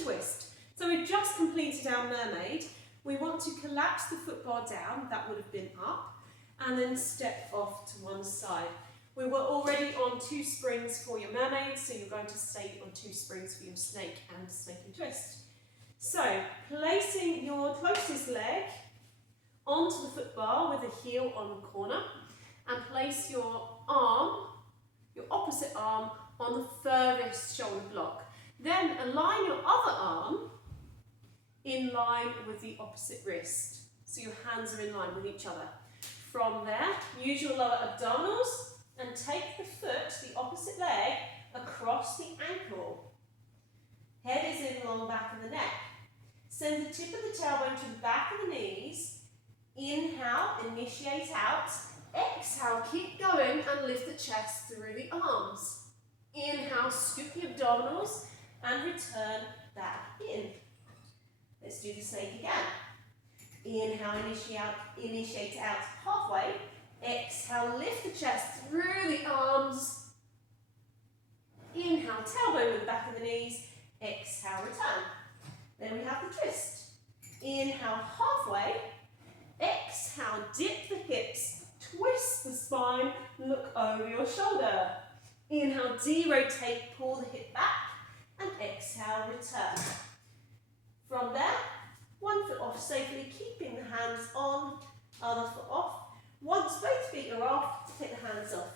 and twist. So we've just completed our mermaid. We want to collapse the footbar down, that would have been up, and then step off to one side. We were already on 2 springs for your mermaid, so you're going to stay on 2 springs for your snake and snake and twist. So, placing your closest leg onto the footbar with a heel on the corner, and place your arm, your opposite arm, on the furthest shoulder block. Then align your other arm in line with the opposite wrist. So your hands are in line with each other. From there, use your lower abdominals and take the foot, the opposite leg, across the ankle. Head is in along the back of the neck. Send the tip of the tailbone to the back of the knees. Inhale, initiate out. Exhale, keep going and lift the chest through the arms. Inhale, scoop the abdominals and return back in. Let's do the snake again. Inhale, initiate out halfway. Exhale, lift the chest through the arms. Inhale, tailbone with the back of the knees. Exhale, return. Then we have the twist. Inhale, halfway. Exhale, dip the hips. Twist the spine. Look over your shoulder. Inhale, de-rotate, pull the hip back. And exhale, return. From there, one foot off safely, keeping the hands on, other foot off. Once both feet are off, take the hands off.